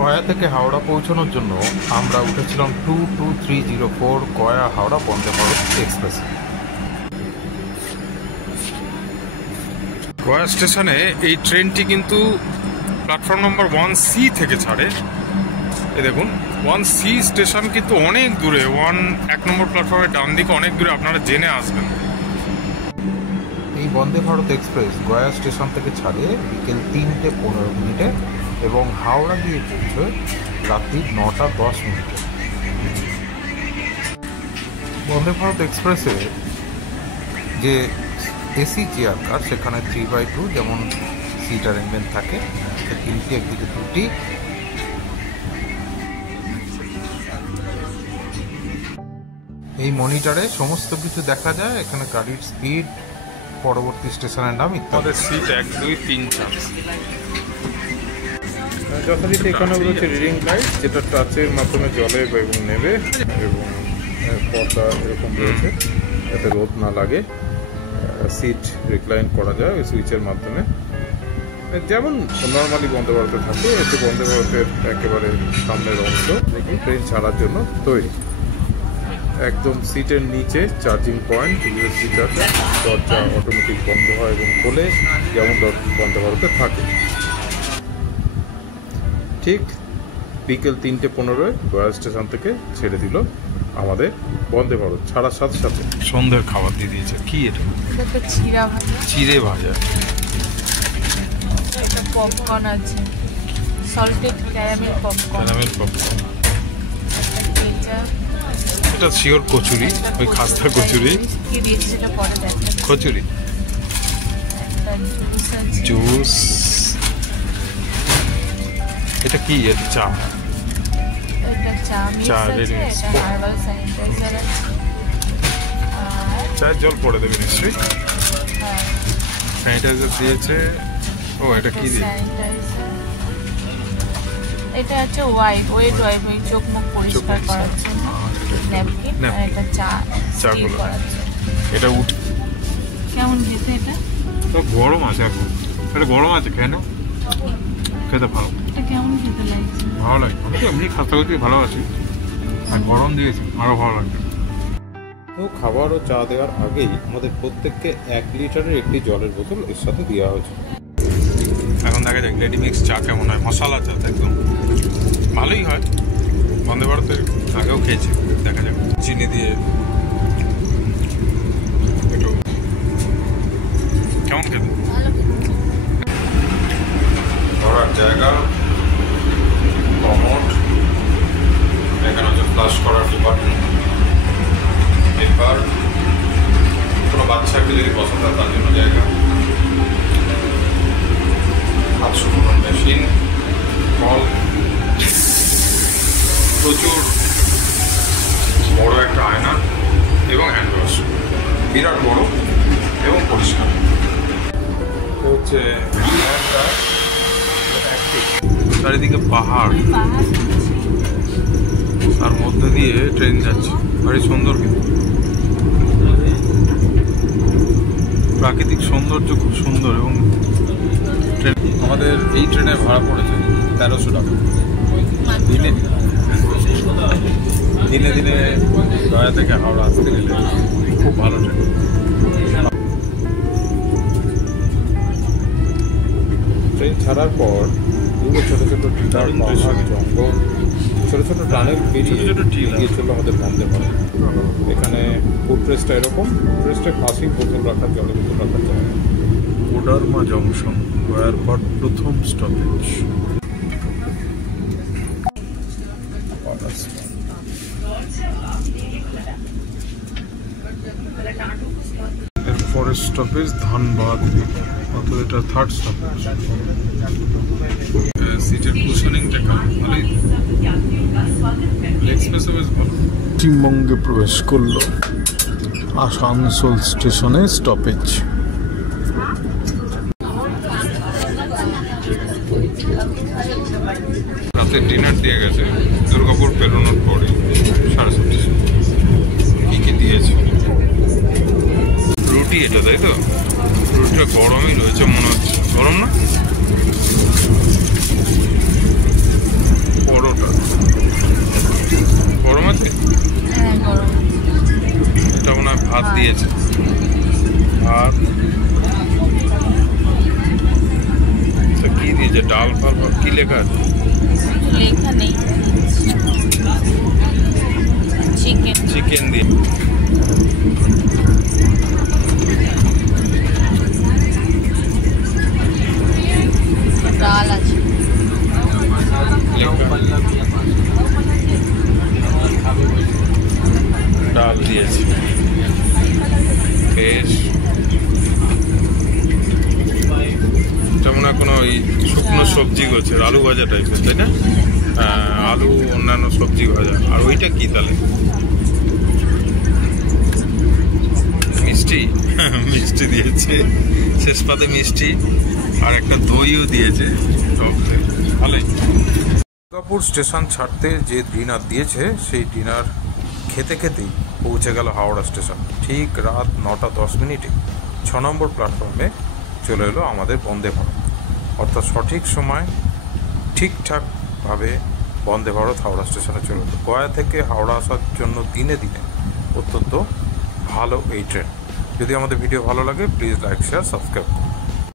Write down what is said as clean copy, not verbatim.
গয়া থেকে হাওড়া পৌঁছানোর জন্য আমরা উঠেছিলাম 22304 গয়া হাওড়া বন্দে ভারত এক্সপ্রেস। গয়া স্টেশনে এই ট্রেনটি কিন্তু প্ল্যাটফর্ম নম্বর 1C থেকে ছাড়ে। এই দেখুন 1C স্টেশন কিন্তু অনেক দূরে, 1 নম্বর প্ল্যাটফর্মের ডান দিকে অনেক দূরে, আপনারা জেনে আসবেন। এই বন্দে ভারত এক্সপ্রেস গয়া স্টেশন থেকে ছাড়ে বিকেল 3:15 এবং হাওড়া গিয়ে পৌঁছয় রাত্রি 9:10। বন্দে ভারত এক্সপ্রেসে যে এসি চেয়ার কার সেখানে 3/2 যেমন সিট অ্যারেঞ্জমেন্ট থাকে, তিনটি একদিকে দুটি। এই মনিটরে সমস্ত কিছু দেখা যায়, এখানে গাড়ির স্পিড, পরবর্তী স্টেশনের নাম ইত্যাদি। সিট 1, 2, 3, 4 যথারীতি এখানে রয়েছে রিডিং লাইট, যেটা টাচের মাধ্যমে জলে এবং নেবে, এবং পর্দা এরকম রয়েছে যাতে রোদ না লাগে। সিট রিক্লাইন করা যায় ওই সুইচের মাধ্যমে, যেমন নর্মালি বন্দে ভারতে থাকে। এতে বন্দে ভারতের একেবারে সামনের অংশ দেখি ট্রেন ছাড়ার জন্য তৈরি। একদম সিটের নিচে চার্জিং পয়েন্ট, ইউএসবি চার্জার, দরজা অটোমেটিক বন্ধ হয় এবং খোলে যেমন বন্দে ভারতে থাকে। ঠিক বিকেল 3:15 গয়া স্টেশন থেকে ছেড়ে দিল আমাদের বন্দে ভারত। ছাড়ার সাথে সাথে সন্ধ্যের খাবার দিয়ে দিয়েছে। কি এটা? চিড়ে ভাজা, পপকর্ন আছে, সল্টেড ক্যারামেল পপকর্ন, এটা শিওর কচুরি, ওই খাস্তা কচুরি, কচুরি, জুস। এটা কি? এটা চা, চায়ের জল পড়ে দেবে নিশ্চয়ই। স্যানিটাইজার দিয়েছে। ও এটা কি দিয়ে? এটা হচ্ছে ওয়েট ওয়াইপ, ওই চোখ মুখ পরিষ্কার করার জন্য ন্যাপকিন, আর এটা চা করার জন্য। এটা কেমন খেতে? এটা তো গরম আছে এখন, এটা গরম আছে, খেয়ে নাও, খেতে ভালো। এটা কেমন খেতে লাগছে? ভালো লাগে, আমি তো এমনি খাস্তা করতে ভালোবাসি, আর গরম দিয়েছি আরও ভালো লাগবে। তো খাবার ও চা দেওয়ার আগেই আমাদের প্রত্যেককে 1 লিটারের একটি জলের বোতল এর সাথে দেওয়া হয়েছে। এখন দেখা যাক রেডি মিক্স চা কেমন হয়, মশলা চা একদম ভালোই হয়। বন্দে ভারতের আগেও খেয়েছি, দেখা যাক। চিনি দিয়ে একটু কেমন খেতে? ধরার জায়গা, কমোড, এখানে হচ্ছে ফ্লাশ করার ডিপার্টমেন্ট, পেপার, কোনো বাচ্চাকে যদি পছন্দ হয় তার জন্য জায়গা, হাত শুকোনোর মেশিন, কল, প্রচুর বড় একটা আয়না এবং হ্যান্ড ওয়াশ, বিরাট বড় এবং পরিষ্কার। হচ্ছে চারিদিকে পাহাড়, তার মধ্যে দিয়ে ট্রেন যাচ্ছে, ভারী সুন্দর। কিন্তু প্রাকৃতিক সৌন্দর্য খুব সুন্দর। এবং আমাদের এই ট্রেনের ভাড়া পড়েছে 1300 টাকা। দিনে দিনে গয়া থেকে হাওড়া আসতে গেলে খুব ভালো ট্রেন। ট্রেন ছাড়ার পর দূরে ছোট ছোট জঙ্গল, ছোট ছোট টানেল পেরিয়ে গিয়েছিল আমাদের বন্দে ভারত। এখানে ফুটরেস্টটা এরকম, ফুটরেস্টের পাশেই বোতল রাখার, জলের বোতল রাখার জায়গা। কোডারমা জংশন গয়ার পর প্রথম স্টপেজ। পরের স্টপেজ ধানবাদ, অর্থাৎ এটা 3rd স্টপেজ। সিটের কুশনিংটা ভালোই, এক্সপ্রেসও বেশ ভালো। পশ্চিমবঙ্গে প্রবেশ করলো, আসানসোল স্টেশনে স্টপেজ। রাতে ডিনার দিয়ে গেছে দুর্গাপুর পেরোনোর পরে 7:30। কি কি দিয়েছে? রুটি, এটা তাই তো? রুটিটা গরমই রয়েছে মনে হচ্ছে, গরম না? আছে? লেখা নেই। চিকেন দিয়ে ডাল আছে। ডাল দিয়েছে বেশ। যেমন কোনো ওই শুকনো সবজি গোছের আলু ভাজা টাইপের, তাই না? আলু অন্যান্য সবজি ভাজা। আর ওইটা কি তাহলে? মিষ্টি মিষ্টি দিয়েছে শেষ পাতে, মিষ্টি আর একটা দইও দিয়েছে। ভালোই। দুর্গাপুর স্টেশন ছাড়তে যে ডিনার দিয়েছে সেই ডিনার খেতে খেতেই পৌঁছে গেল হাওড়া স্টেশন। ঠিক রাত 9টা 10 মিনিটে 6 নম্বর প্ল্যাটফর্মে চলে এলো আমাদের বন্দে ভারত। অর্থাৎ সঠিক সময় ঠিকঠাকভাবে বন্দে ভারত হাওড়া স্টেশনে চলে এলো। গয়া থেকে হাওড়া আসার জন্য দিনে দিনে অত্যন্ত ভালো এই ট্রেন। যদি আমাদের ভিডিও ভালো লাগে প্লিজ লাইক শেয়ার সাবস্ক্রাইব করুন।